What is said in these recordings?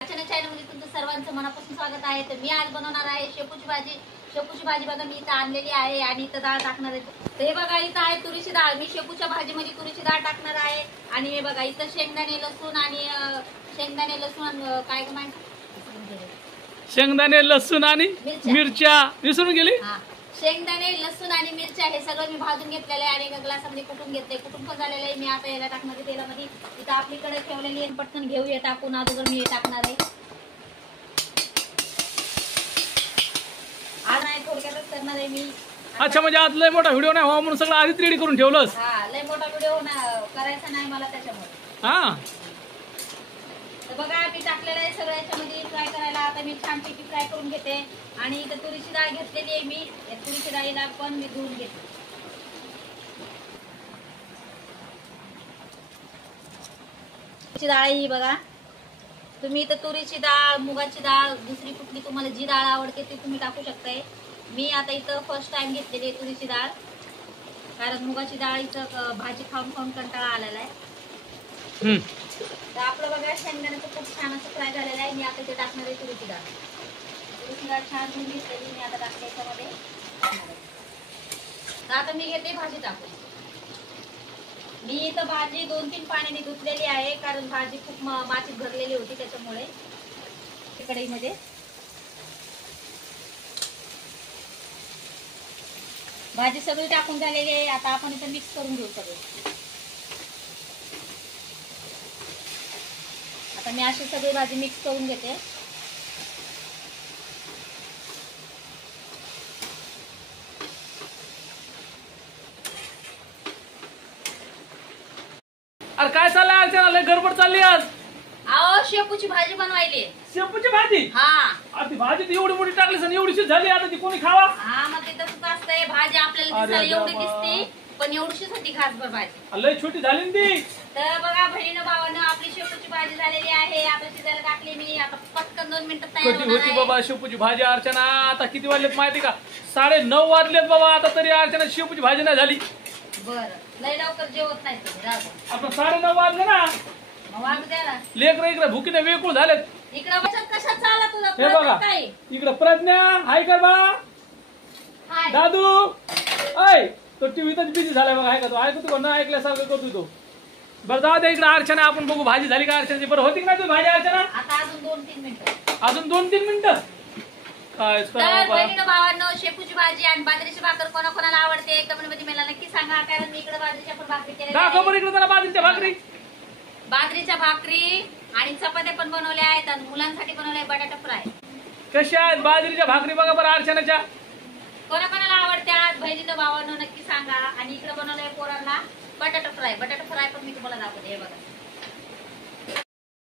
चॅनलमध्ये तुमचं सर्वांचं मनापासून स्वागत आहे। तर मी आज बनवणार आहे शेपूची भाजी। शेपूची भाजी बघा मी इथं आणलेली आहे आणि इथं डाळ टाकणार आहे। तर हे बघा इथं आहे तुरीची डाळ। मी शेपूच्या भाजीमध्ये तुरीची डाळ टाकणार आहे आणि हे बघा इथं शेंगदाणे लसूण आणि काय शेंगदाणे लसूण आणि मिरच्या विसरून गेली। शेंगदाणे लसूण आणि मिरच्या हे सगळं मी भाजून घेतलेलं आहे आणि एका ग्लासामध्ये कुटून घेतलंय। कुटून पण झालेलं आहे। मी आता याला टाकणार आहे तेलामध्ये। इथं आपलीकडे ठेवलेली आहे, पटकन घेऊया टाकून। अगोदर मी हे टाकणार आहे। आज नाही थोडक्यातच करणार आहे मी। अच्छा, म्हणजे आज लय मोठा व्हिडिओ नाही व्हावा म्हणून सगळं आधीच रेडी करून ठेवलंस। लय मोठा व्हिडिओ करायचा नाही मला त्याच्यामुळे। तर बघा मी टाकलेलं आहे सगळं याच्यामध्ये फ्राय करायला। आता मी छानपैकी फ्राय करून घेते आणि इथं तुरीची डाळ घेतलेली आहे मी। या तुरीची डाळीला पण मी धुवून घेते। तुरीची डाळ ही बघा, तुम्ही इथं तुरीची डाळ, मुगाची डाळ, दुसरी कुठली तुम्हाला जी डाळ आवडते ती तुम्ही टाकू शकताय। मी आता इथं फर्स्ट टाइम घेतलेली आहे तुरीची डाळ, कारण मुगाची डाळ इथं भाजी खाऊन खाऊन कंटाळा आलेला आहे। तर आपलं बघा शेंगदाण्याचं खूप छान असं फ्राय झालेलं आहे। मी आता ते टाकणार आहे तुरीची डाळ। तुरीची डाळ छान धुवून घेतलेली मी आता टाकते याच्यामध्ये। तर आता मी घेते भाजी टाकून। मी इथं भाजी 2-3 पाण्याने धुतलेली आहे, कारण भाजी खूप मातीत भरलेली होती त्याच्यामुळे। कढईमध्ये भाजी सगळी टाकून झालेली आहे। आता आपण इथं मिक्स करून घेऊ सगळं। आता मी अशी सगळी भाजी मिक्स करून घेते। अरे काय चाललंय अर्चना, लय गडबड चालली आज। अहो शेपूची भाजी बनवायली। शेपूची भाजी? हा। ती भाजी ती एवढी मोठी टाकलीस आणि एवढीशी झाली, आता ती कोणी खावा? मग ते तसंच असतंय। भाजी आपल्याला दिसायला एवढी दिसते, पण एवढीशीसाठी खासभर भाजी। लय छोटी झाली ना ती। तर बघा बहिणीनं भावानं आपली शेपूची भाजी झालेली आहे। आता शिजायला टाकली मी। आता पटकन 2 मिनिटात तयार कधी होणार होती आहे। बाबा शेपूची भाजी अर्चना? आता किती वाजलेत माहिती का? 9:30 वाजलेत बाबा, आता तरी अर्चना शेपूची भाजी नाही झाली। बरं, लय लवकर जेवत नाही तुम्ही, राहू द्या। आपण 9:30 वाजले ना, मग वाजू द्या ना। लेकर इकडे भुकीने वेकुळ झालेत। इकडं बचत कशात चालला तुझा? हे बघा इकडे प्रज्ञा हाय कर बा, हाय दादू ऐ तो टीव्हीतच बिझी झालाय बघा। ऐका तो, ऐकतो का? न ऐकल्यासारखं करतो तो। बरं जाऊ दे, इकडे अर्चना आपण बघू भाजी झाली का अर्चनाची। बरं होती का तुझी भाजी अर्चना? आता अजून 2-3 मिनिटं। अजून 2-3 मिनिटं काय बहिणीनं भावांनो शेपूची भाजी आणि बाजरीची भाकर कोणाकोणाला आवडते कमेंट मध्ये मला नक्की सांगा, कारण मी इकडे बाजरीच्या पण भाकरी केलेल्या आहेत। दाखव बरं इकडे जरा बाजरीच्या भाकरी। बाजरीच्या भाकरी आणि चपात्या पण बनवल्या आहेत आणि मुलांसाठी बनवलंय बटाटा फ्राय। कशा आहेत बाजरीच्या भाकरी बघा बरं अर्चनाच्या। कोणाकोणाला आवडत्यात बहिणीनं भावांनो नक्की सांगा। आणि इकडे बनवलंय पोरांना बटाटा फ्राय। बटाटा फ्राय पण मी तुम्हाला दाखवते। हे बघा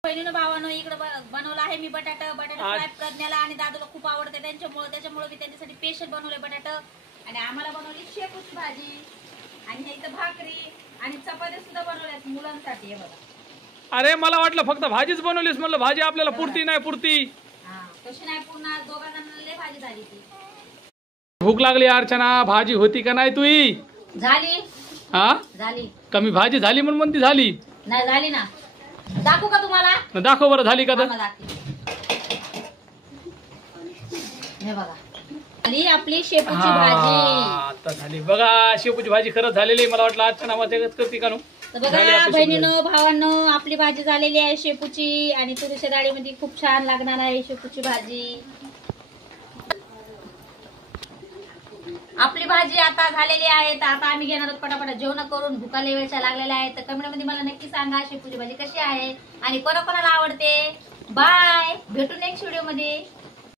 बहिणीनं भावांनो इकडे बनवलं आहे मी बटाटा फ्राय। प्रज्ञाला आणि दादूला खूप आवडते, त्याच्यामुळे मी त्यांच्यासाठी स्पेशल बनवलंय बटाटा। आणि आम्हाला बनवली शेपूची भाजी आणि हे इथं भाकरी आणि चपात्या सुद्धा बनवल्यात मुलांसाठी। हे बघा। अरे मला वाटलं फक्त भाजीच बनवलीस, म्हणलं भाजी आपल्याला पुरती नाही पुरती। कशी नाही पूर्ण, दोघा जणांना लय भाजी झाली ती। भूक लागली अर्चना, भाजी होती का नाही तुई? झाली। झाली। कमी भाजी झाली म्हणून म्हणती झाली नाही? झाली ना। दाखवू का तुम्हाला? दाखव बरं झाली का तर। हे बघा झाली आपली शेपूची भाजी। आता झाली बघा शेपूची भाजी, खरंच झालेली। मला वाटलं अर्चना माझ्याच करते का? तर बघा बहिणीनं भावांनो आपली भाजी झालेली आहे शेपूची आणि तुरीच्या डाळीमध्ये खूप छान लागणार आहे शेपूची भाजी। आपली भाजी आता झालेली आहे। तर आता आम्ही घेणार आहोत पटापट जेवण करून। भुका वेळच्या लागलेल्या आहेत। तर कमेंट मध्ये मला नक्की सांगा शेपूची भाजी कशी आहे आणि कोणाकोणाला आवडते। बाय, भेटू नेक्स्ट व्हिडिओ मध्ये।